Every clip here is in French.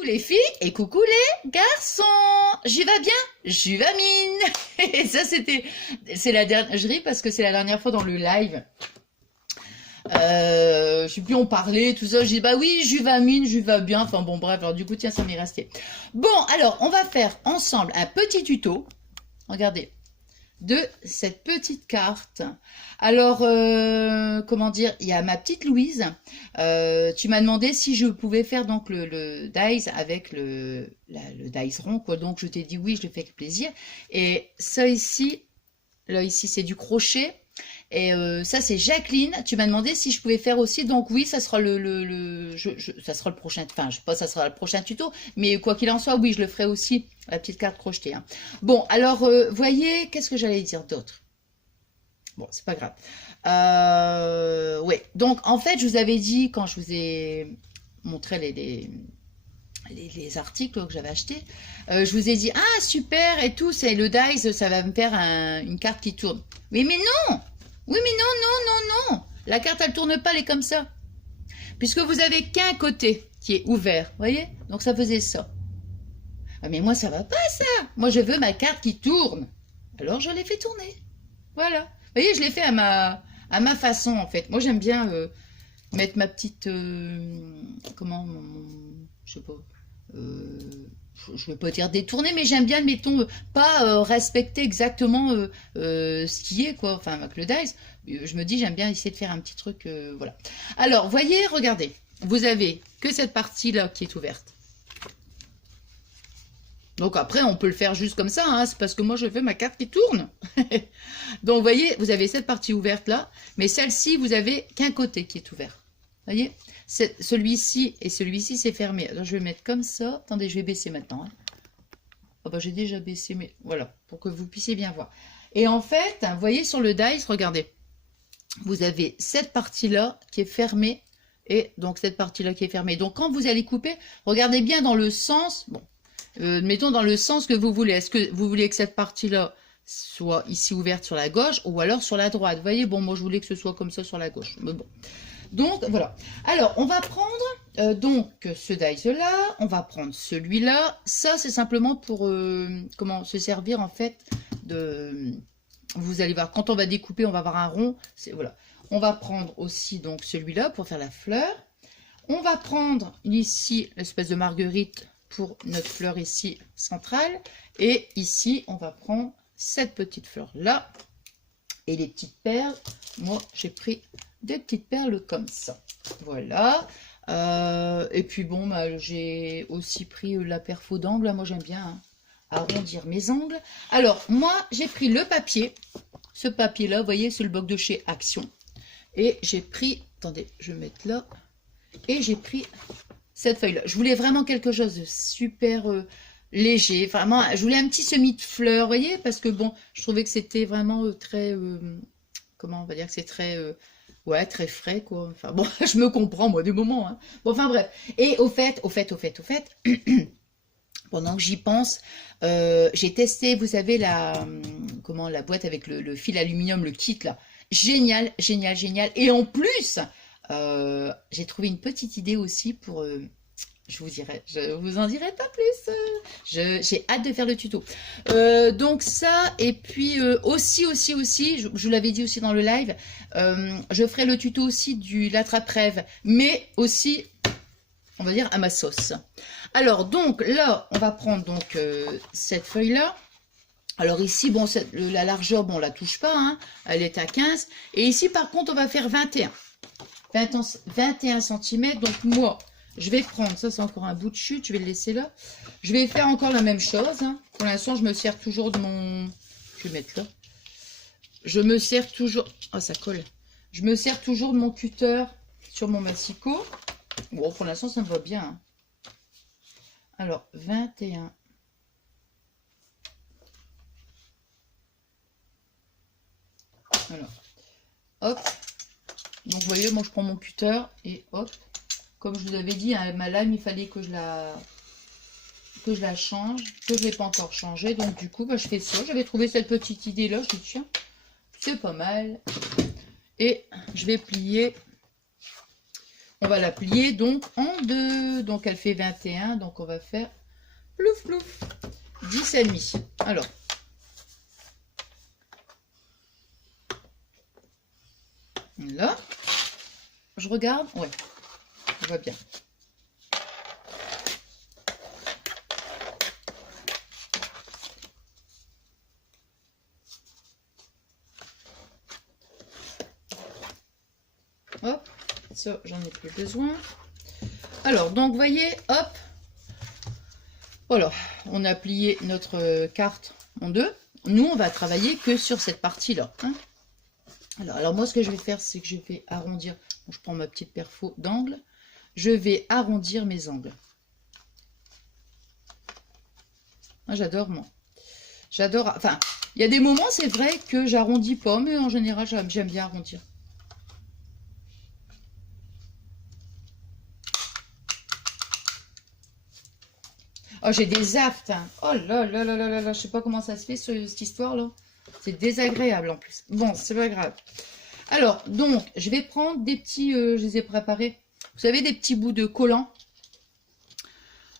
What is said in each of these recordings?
Coucou les filles et coucou les garçons. J'y va bien, j'y va mine. Et ça c'est la dernière, je ris parce que c'est la dernière fois dans le live. Je sais plus, on parlait, tout ça. J'ai dit bah oui, j'y va mine, j'y va bien. Enfin bon bref, alors du coup tiens, ça m'est resté. Bon alors on va faire ensemble un petit tuto. Regardez. De cette petite carte. Alors, comment dire, il y a ma petite Louise. Tu m'as demandé si je pouvais faire donc le dice avec le dice rond, quoi. Donc, je t'ai dit oui, je le fais avec plaisir. Et ça ici, là ici, c'est du crochet. Et ça, c'est Jacqueline. Tu m'as demandé si je pouvais faire aussi. Donc oui, ça sera ça sera le prochain. Enfin, je sais pas, ça sera le prochain tuto. Mais quoi qu'il en soit, oui, je le ferai aussi. La petite carte crochetée. Hein. Bon, alors, voyez, qu'est-ce que j'allais dire d'autre? Bon, c'est pas grave. Ouais. Donc, en fait, je vous avais dit quand je vous ai montré les articles que j'avais achetés, je vous ai dit ah super et tout, c'est le dice, ça va me faire une carte qui tourne. Oui, mais non. Oui, mais non, non, non, non. La carte, elle tourne pas, elle est comme ça. Puisque vous avez qu'un côté qui est ouvert, voyez? Donc ça faisait ça. Ah, mais moi, ça va pas, ça. Moi, je veux ma carte qui tourne. Alors, je l'ai fait tourner. Voilà. Vous voyez, je l'ai fait à ma façon, en fait. Moi, j'aime bien mettre ma petite... comment... je sais pas... je ne veux pas dire détourner, mais j'aime bien, mettons, pas respecter exactement ce qui est, quoi, enfin, avec le dice. Je me dis, j'aime bien essayer de faire un petit truc, voilà. Alors, voyez, regardez, vous avez que cette partie-là qui est ouverte. Donc après, on peut le faire juste comme ça, hein, c'est parce que moi, je fais ma carte qui tourne. Donc, vous voyez, vous avez cette partie ouverte-là, mais celle-ci, vous avez qu'un côté qui est ouvert. Vous voyez, celui-ci et celui-ci, c'est fermé. Alors, je vais mettre comme ça. Attendez, je vais baisser maintenant. Hein. Oh, bah, j'ai déjà baissé, mais voilà, pour que vous puissiez bien voir. Et en fait, vous voyez sur le dice, regardez, vous avez cette partie-là qui est fermée et donc cette partie-là qui est fermée. Donc, quand vous allez couper, regardez bien dans le sens, bon, mettons dans le sens que vous voulez. Est-ce que vous voulez que cette partie-là soit ici ouverte sur la gauche ou alors sur la droite? Vous voyez, bon, moi, je voulais que ce soit comme ça sur la gauche. Mais bon. Donc, voilà. Alors, on va prendre donc ce dice-là. On va prendre celui-là. Ça, c'est simplement pour comment se servir, en fait, de... Vous allez voir, quand on va découper, on va avoir un rond. Voilà. On va prendre aussi donc celui-là pour faire la fleur. On va prendre ici l'espèce de marguerite pour notre fleur ici centrale. Et ici, on va prendre cette petite fleur-là. Et les petites perles, moi, j'ai pris des petites perles comme ça. Voilà. Et puis bon, bah, j'ai aussi pris la perfo d'angle. Moi, j'aime bien hein, arrondir mes angles. Alors, moi, j'ai pris le papier. Ce papier-là, vous voyez, c'est le bloc de chez Action. Et j'ai pris... Attendez, je vais mettre là. Et j'ai pris cette feuille-là. Je voulais vraiment quelque chose de super léger. Vraiment, je voulais un petit semis de fleurs, vous voyez, parce que bon, je trouvais que c'était vraiment très... comment on va dire que c'est très... ouais, très frais, quoi. Enfin, bon, je me comprends, moi, du moment. Hein. Bon, enfin, bref. Et au fait, pendant que j'y pense, j'ai testé, vous savez, la boîte avec le fil aluminium, le kit, là. Génial, génial, génial. Et en plus, j'ai trouvé une petite idée aussi pour... je vous en dirai pas plus. J'ai hâte de faire le tuto. Donc ça, et puis aussi, je vous l'avais dit aussi dans le live, je ferai le tuto aussi du l'attrape-rêve, mais aussi, on va dire, à ma sauce. Alors, donc, là, on va prendre donc cette feuille-là. Alors ici, bon, la largeur, bon, on la touche pas, hein, elle est à 15. Et ici, par contre, on va faire 21 cm. Donc moi, je vais prendre, ça c'est encore un bout de chute, je vais le laisser là. Je vais faire encore la même chose. Hein. Pour l'instant, je me sers toujours de mon... Je vais mettre là. Je me sers toujours... Oh, ça colle. Je me sers toujours de mon cutter sur mon massicot. Bon, pour l'instant, ça me va bien. Hein. Alors, 21. Alors, hop. Donc, vous voyez, moi, je prends mon cutter et hop. Comme je vous avais dit, hein, ma lame, il fallait que je la change, que je ne l'ai pas encore changée. Donc, du coup, bah, je fais ça. J'avais trouvé cette petite idée-là. Je dis, tiens, c'est pas mal. Et je vais plier On va la plier donc en deux. Donc elle fait 21. Donc on va faire plouf plouf 10 et demi. Alors. Là. Je regarde. Ouais. On voit bien. Hop. Ça, j'en ai plus besoin. Alors, donc, vous voyez, hop. Voilà, on a plié notre carte en deux. Nous, on va travailler que sur cette partie-là. Hein. Alors, moi, ce que je vais faire, c'est que je vais arrondir. Bon, je prends ma petite perfo d'angle. Je vais arrondir mes angles. Ah, j'adore, moi. J'adore. Enfin, il y a des moments, c'est vrai que j'arrondis pas, mais en général, j'aime bien arrondir. Oh, j'ai des aftes. Hein. Oh là là là là là là. Je sais pas comment ça se fait cette histoire-là. C'est désagréable en plus. Bon, c'est pas grave. Alors, donc, je vais prendre des petits... je les ai préparés. Vous savez, des petits bouts de collant.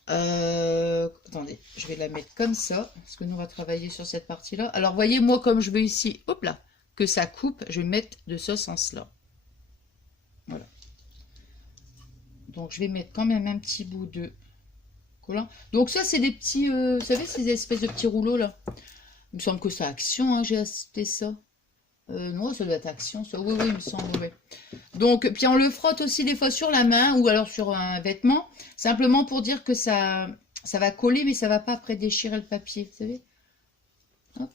Attendez, je vais la mettre comme ça. Parce que nous, on va travailler sur cette partie-là. Alors, voyez, moi, comme je veux ici, hop là, que ça coupe, je vais mettre de ce sens-là. Voilà. Donc, je vais mettre quand même un petit bout de... Donc ça c'est des petits, vous savez ces espèces de petits rouleaux là. Il me semble que c'est Action, hein, j'ai acheté ça. Non, ça doit être Action, ça. Oui, oui, il me semble, oui. Donc, puis on le frotte aussi des fois sur la main ou alors sur un vêtement, simplement pour dire que ça va coller, mais ça va pas après déchirer le papier, vous savez. Hop.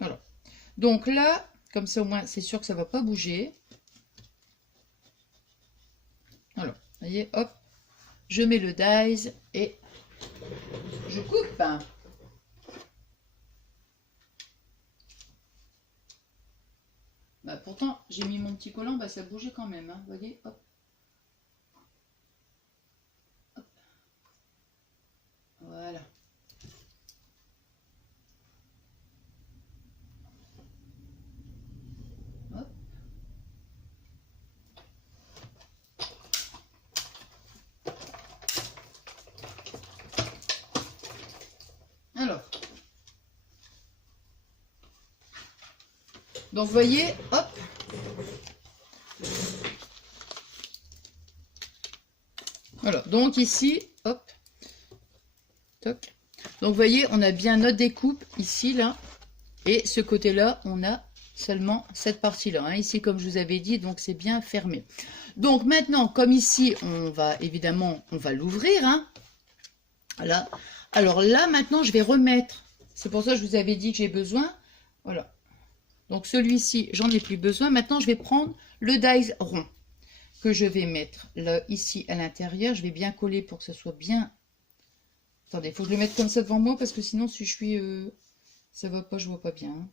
Voilà. Donc là, comme ça au moins c'est sûr que ça va pas bouger. Alors, vous voyez, hop, je mets le dies et je coupe. Bah, pourtant, j'ai mis mon petit collant, bah, ça bougeait quand même, hein, vous voyez, hop. Hop. Voilà. Hop. Alors, donc vous voyez, hop, voilà, donc ici, hop, toc, donc vous voyez, on a bien notre découpe ici, là, et ce côté-là, on a seulement cette partie-là, hein. Ici, comme je vous avais dit, donc c'est bien fermé. Donc maintenant, comme ici, on va évidemment, on va l'ouvrir, hein, voilà. Alors là, maintenant, je vais remettre, c'est pour ça que je vous avais dit que j'ai besoin, voilà. Donc celui-ci, j'en ai plus besoin. Maintenant, je vais prendre le dies rond que je vais mettre là, ici à l'intérieur. Je vais bien coller pour que ça soit bien. Attendez, il faut que je le mette comme ça devant moi parce que sinon, si je suis... ça va pas, je vois pas bien. Hein.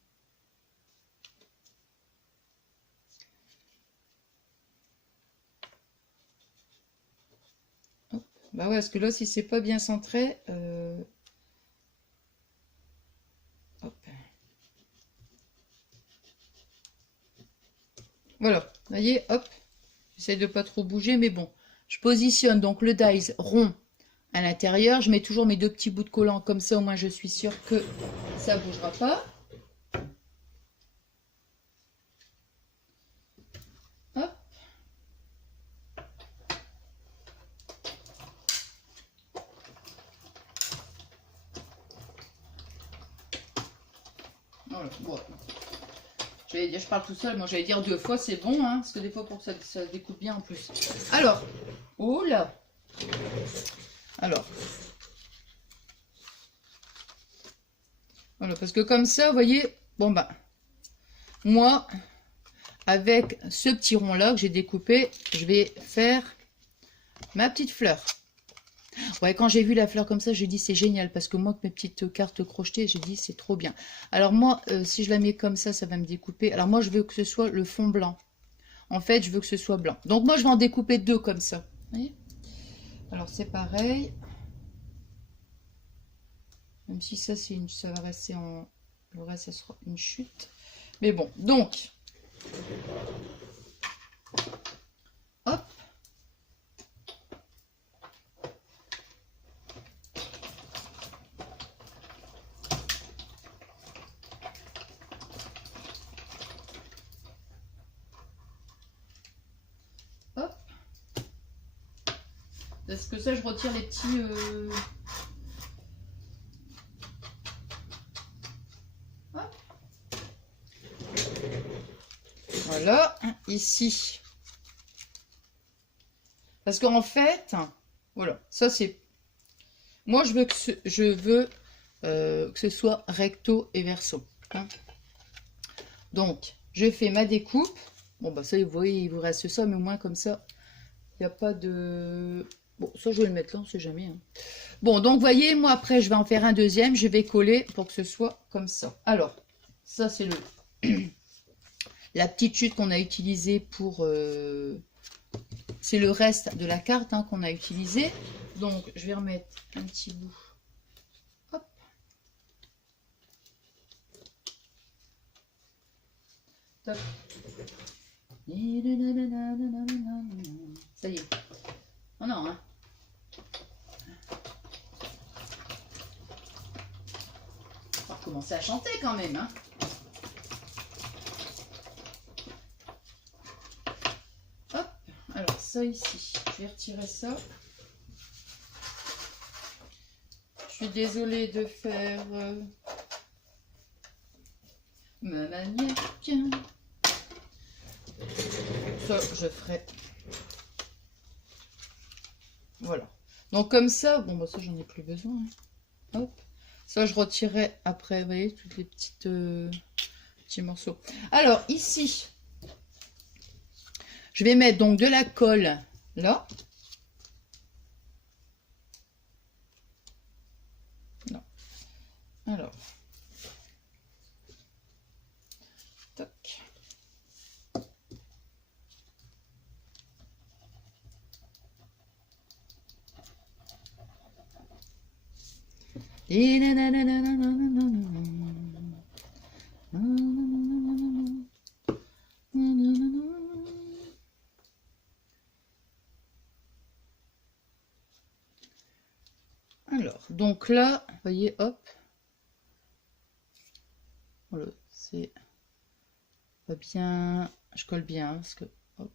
Hop. Bah ouais, parce que là, si c'est pas bien centré... Hop. Voilà, vous voyez, hop. J'essaie de pas trop bouger, mais bon. Je positionne donc le dies rond à l'intérieur. Je mets toujours mes deux petits bouts de collant comme ça, au moins je suis sûre que ça ne bougera pas. Hop. Voilà. Bon. J'allais dire, je parle tout seul, moi j'allais dire 2 fois, c'est bon, hein, parce que des fois pour que ça découpe bien en plus. Alors, oh là. Alors. Voilà, parce que comme ça, vous voyez, bon bah, moi, avec ce petit rond-là que j'ai découpé, je vais faire ma petite fleur. Ouais, quand j'ai vu la fleur comme ça, j'ai dit c'est génial, parce que moi, avec mes petites cartes crochetées, j'ai dit c'est trop bien. Alors moi, si je la mets comme ça va me découper. Alors moi, je veux que ce soit le fond blanc. En fait, je veux que ce soit blanc. Donc moi, je vais en découper 2 comme ça. Vous voyez? Alors c'est pareil. Même si ça, ça va rester en... Le reste, ça sera une chute. Mais bon, donc, Hop. Hop. Parce que ça, je retire les petits... Hop. Voilà, ici. Parce qu'en fait, voilà, ça c'est... Moi, je veux que ce soit recto et verso. Hein. Donc, je fais ma découpe. Bon, bah ça, vous voyez, il vous reste ça, mais au moins comme ça, il n'y a pas de... Bon, ça, je vais le mettre là, on sait jamais. Hein. Bon, donc, vous voyez, moi, après, je vais en faire un deuxième. Je vais coller pour que ce soit comme ça. Alors, ça, c'est la petite chute qu'on a utilisée pour... c'est le reste de la carte hein, qu'on a utilisé. Donc, je vais remettre un petit bout. Hop. Top. Ça y est. Oh non, hein. On va recommencer à chanter quand même, hein. Hop. Alors, ça ici. Je vais retirer ça. Je suis désolée de faire ma maniaque. Ça, je ferai. Voilà. Donc comme ça, bon bah ça j'en ai plus besoin. Hein. Hop. Ça je retirerai après, vous voyez, toutes les petites petits morceaux. Alors ici, je vais mettre donc de la colle là. Non. Alors. Toc. Et alors, donc là, vous voyez, hop. Voilà, c'est pas bien. Je colle bien parce que. Hop.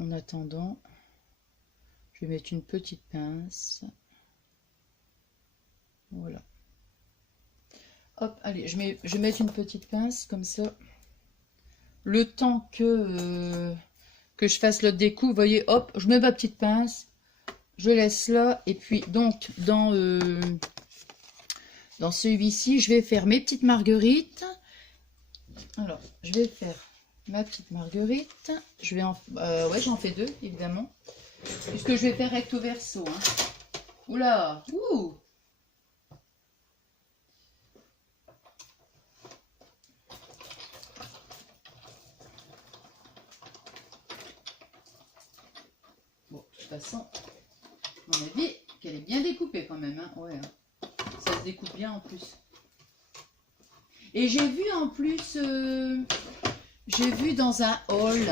En attendant. Je vais mettre une petite pince. Voilà. Hop, allez, je vais mettre une petite pince comme ça. Le temps que je fasse l'autre découpe, vous voyez, hop, je mets ma petite pince. Je laisse là. Et puis, donc, dans celui-ci, je vais faire mes petites marguerites. Alors, je vais faire ma petite marguerite. Je vais ouais, j'en fais deux, évidemment. Puisque je vais faire recto verso. Hein. Oula, ouh. Bon, de toute façon, à mon avis, qu'elle est bien découpée quand même. Hein. Ouais, hein. Ça se découpe bien en plus. Et j'ai vu en plus, j'ai vu dans un haul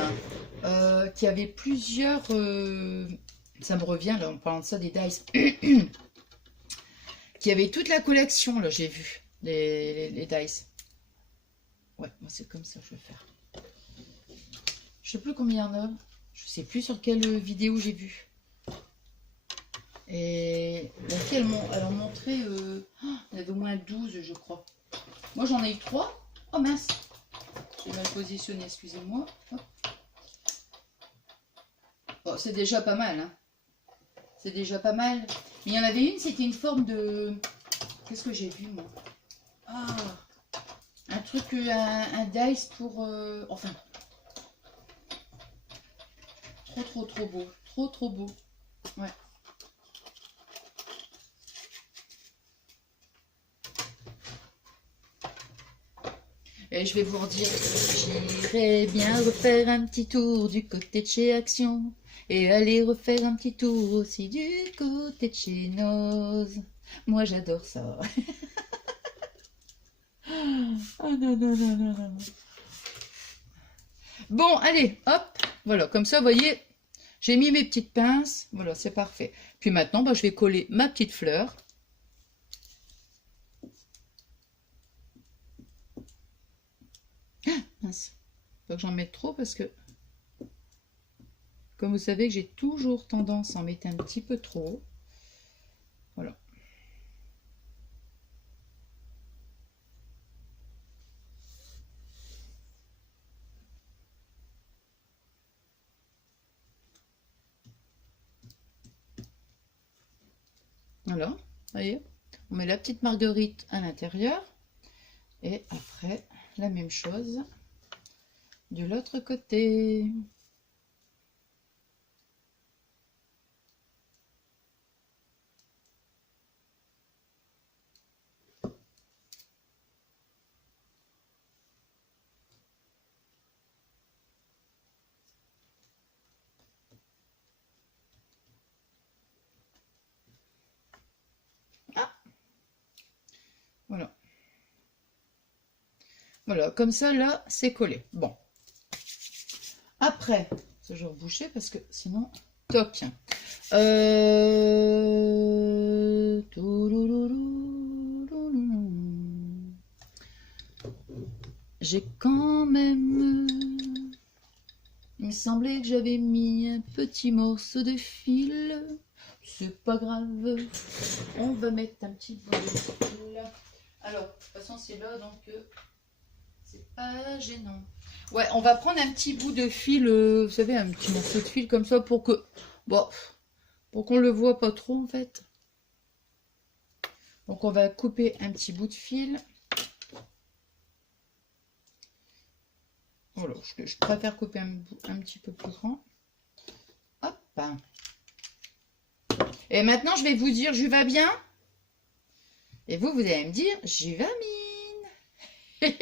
qu'il y avait plusieurs, ça me revient là en parlant de ça, des dice, qui avait toute la collection là, j'ai vu, les dice. Ouais, moi c'est comme ça que je vais faire. Je sais plus combien il y en a, je sais plus sur quelle vidéo j'ai vu. Et donc elle m'a montré, il y en avait au moins 12 je crois. Moi j'en ai eu 3. Oh mince, j'ai mal positionné, excusez-moi. Oh, c'est déjà pas mal, hein. C'est déjà pas mal. Mais il y en avait une, c'était une forme de... Qu'est-ce que j'ai vu, moi? Ah, un truc, un dice pour... Enfin, trop beau. Trop beau. Ouais. Et je vais vous redire, j'irai bien refaire un petit tour du côté de chez Action. Et aller refaire un petit tour aussi du côté de chez Noz. Moi j'adore ça. Ah non, non, non, non, non. Bon, allez, hop, voilà, comme ça, vous voyez, j'ai mis mes petites pinces, voilà, c'est parfait. Puis maintenant, bah, je vais coller ma petite fleur. Ah, mince, faut que j'en mette trop parce que, comme vous savez, que j'ai toujours tendance à en mettre un petit peu trop. Voilà. Voilà, vous voyez, on met la petite marguerite à l'intérieur. Et après, la même chose de l'autre côté. Ah, voilà. Voilà, comme ça, là, c'est collé. Bon. Après, je vais reboucher parce que sinon, toc. J'ai quand même... Il me semblait que j'avais mis un petit morceau de fil. C'est pas grave. On va mettre un petit bout de fil. Alors, de toute façon, c'est là, donc c'est pas gênant. Ouais, on va prendre un petit bout de fil, vous savez, un petit morceau de fil comme ça pour que... Bon, pour qu'on le voit pas trop, en fait. Donc, on va couper un petit bout de fil. Voilà, je préfère couper un petit peu plus grand. Hop. Et maintenant, je vais vous dire, je vais bien. Et vous, vous allez me dire, j'y vais mine.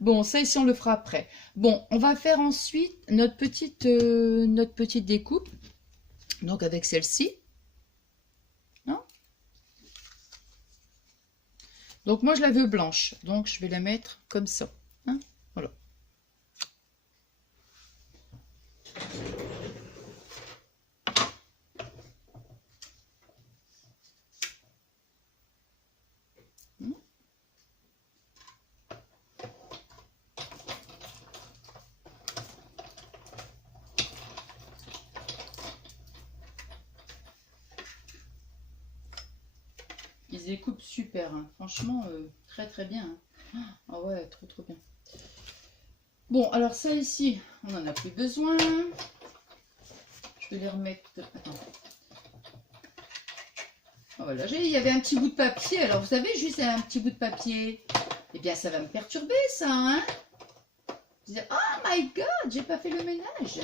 Bon, ça ici, on le fera après. Bon, on va faire ensuite notre petite découpe. Donc, avec celle-ci. Hein? Donc, moi, je la veux blanche. Donc, je vais la mettre comme ça. Hein? Voilà. Ils découpent super, hein. Franchement, très très bien. Hein. Ah ouais, trop trop bien. Bon, alors ça ici, on n'en a plus besoin. Je vais les remettre... Attends. Ah, voilà, il y avait un petit bout de papier. Alors vous savez, juste un petit bout de papier. Eh bien, ça va me perturber, ça, hein. Vous dites, oh my god, j'ai pas fait le ménage.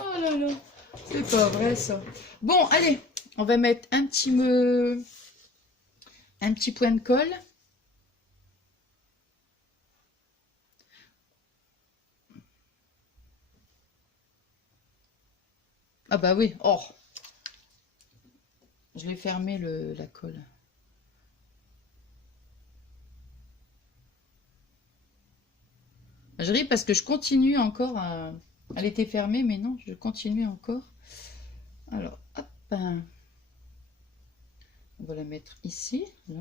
Oh là là, c'est pas vrai ça. Bon, allez, on va mettre un petit point de colle. Ah bah oui, oh. Je l'ai fermé la colle. Je ris parce que je continue encore à... Elle était fermée, mais non, je continue encore. Alors, hop. On va la mettre ici, là.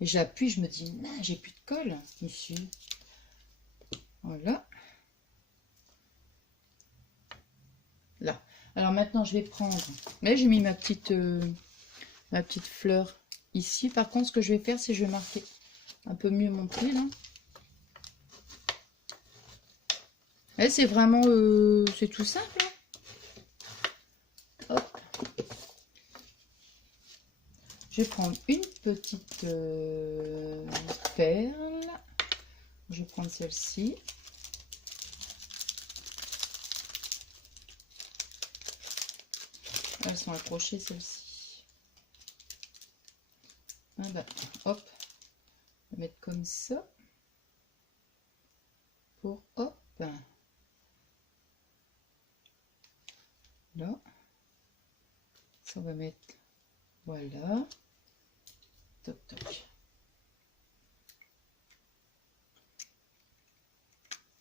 Et j'appuie, je me dis, non, j'ai plus de colle ici. Voilà. Là. Alors maintenant, je vais prendre... Là, j'ai mis ma petite fleur ici. Par contre, ce que je vais faire, c'est que je vais marquer un peu mieux mon pied, là. Et c'est vraiment... c'est tout simple, hein. Hop. Je vais prendre une petite perle. Je vais prendre celle-ci. Elles sont accrochées, celles-ci. Ah bah, hop. On va mettre comme ça. Pour hop. Là. Ça, on va mettre... Voilà. Toc, toc.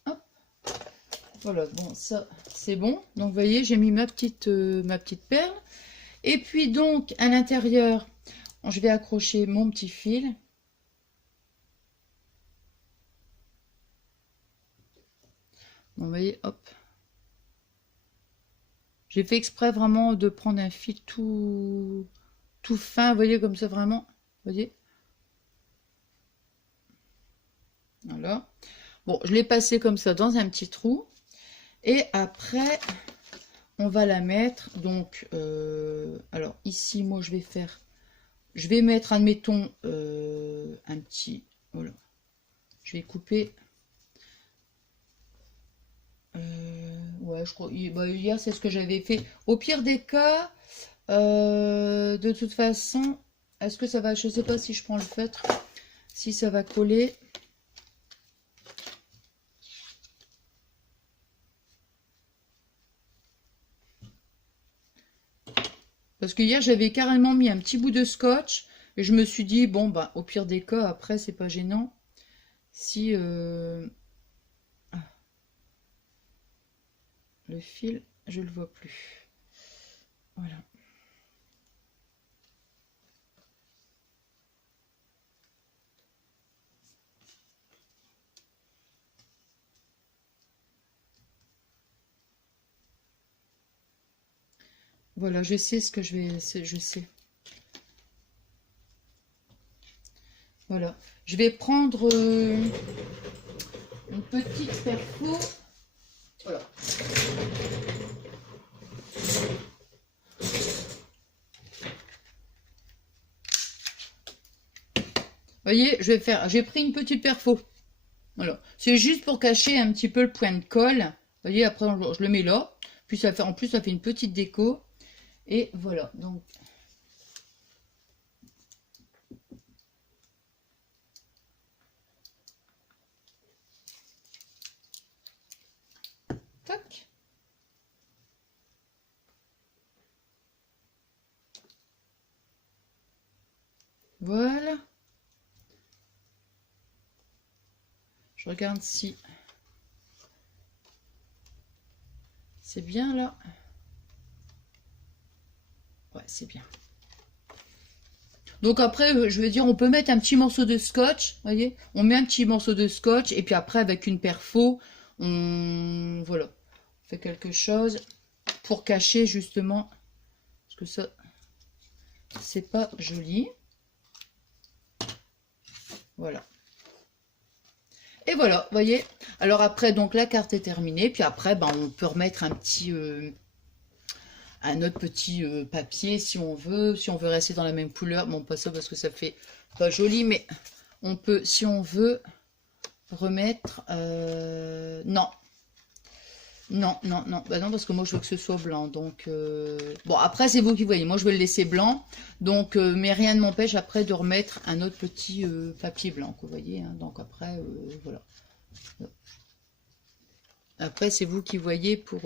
Hop. Voilà, bon, ça, c'est bon. Donc, vous voyez, j'ai mis ma petite perle. Et puis, donc, à l'intérieur, je vais accrocher mon petit fil. Bon, vous voyez, hop. J'ai fait exprès vraiment de prendre un fil tout fin, vous voyez, comme ça, vraiment. Vous voyez? Voilà. Bon, je l'ai passé comme ça dans un petit trou. Et après, on va la mettre. Donc, alors ici, moi, je vais mettre, admettons, un petit... Voilà. Je vais couper... ouais, je crois... Bah, hier, c'est ce que j'avais fait. Au pire des cas, de toute façon, est-ce que ça va... Je sais pas si je prends le feutre, si ça va coller. Parce que hier, j'avais carrément mis un petit bout de scotch. Et je me suis dit, bon, bah, au pire des cas, après, c'est pas gênant. Si le fil, je le vois plus. Voilà. Voilà, je sais ce que je vais... Je sais. Voilà. Je vais prendre une petite perfo. Voilà. Vous voyez, j'ai pris une petite perfo. Voilà. C'est juste pour cacher un petit peu le point de colle. Vous voyez, après, je le mets là. Puis ça fait, en plus, ça fait une petite déco. Et voilà. Donc, tac. Voilà. Je regarde si c'est bien là. Ouais, c'est bien. Donc après, je veux dire, on peut mettre un petit morceau de scotch, vous voyez. On met un petit morceau de scotch et puis après, avec une perfo, voilà, on fait quelque chose pour cacher justement, parce que ça, c'est pas joli. Voilà. Et voilà, vous voyez. Alors après, donc la carte est terminée. Puis après, ben, on peut remettre un petit... un autre petit papier si on veut rester dans la même couleur. Bon, pas ça parce que ça fait pas joli, mais on peut, si on veut, remettre... non. Non, non, non. Bah non, parce que moi, je veux que ce soit blanc. Donc, bon, après, c'est vous qui voyez. Moi, je veux le laisser blanc. Donc, mais rien ne m'empêche après de remettre un autre petit papier blanc, vous voyez. Hein. Donc, après, voilà. Après, c'est vous qui voyez pour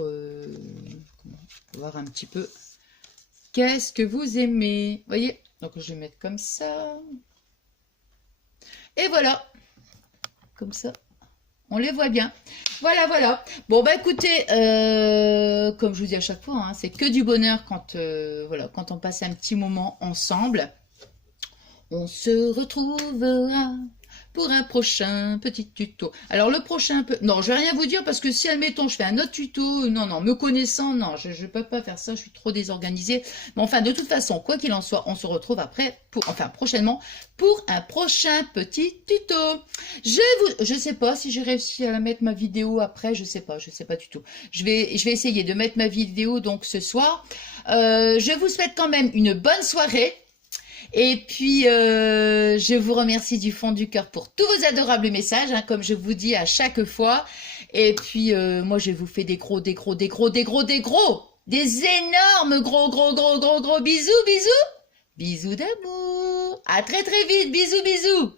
voir un petit peu qu'est-ce que vous aimez. Vous voyez? Donc, je vais mettre comme ça. Et voilà. Comme ça. On les voit bien. Voilà, voilà. Bon, bah écoutez, comme je vous dis à chaque fois, hein, c'est que du bonheur quand, voilà, quand on passe un petit moment ensemble. On se retrouvera pour un prochain petit tuto. Alors le prochain, non, je vais rien vous dire parce que si, admettons, je fais un autre tuto, non, non, me connaissant, non, je ne peux pas faire ça, je suis trop désorganisée. Mais enfin, de toute façon, quoi qu'il en soit, on se retrouve après, prochainement, pour un prochain petit tuto. Je sais pas si j'ai réussi à mettre ma vidéo après, je sais pas du tout. Je vais essayer de mettre ma vidéo donc ce soir. Je vous souhaite quand même une bonne soirée. Et puis, je vous remercie du fond du cœur pour tous vos adorables messages, hein, comme je vous dis à chaque fois. Et puis, moi, je vous fais des énormes, gros bisous, bisous. Bisous d'amour. À très, très vite. Bisous, bisous.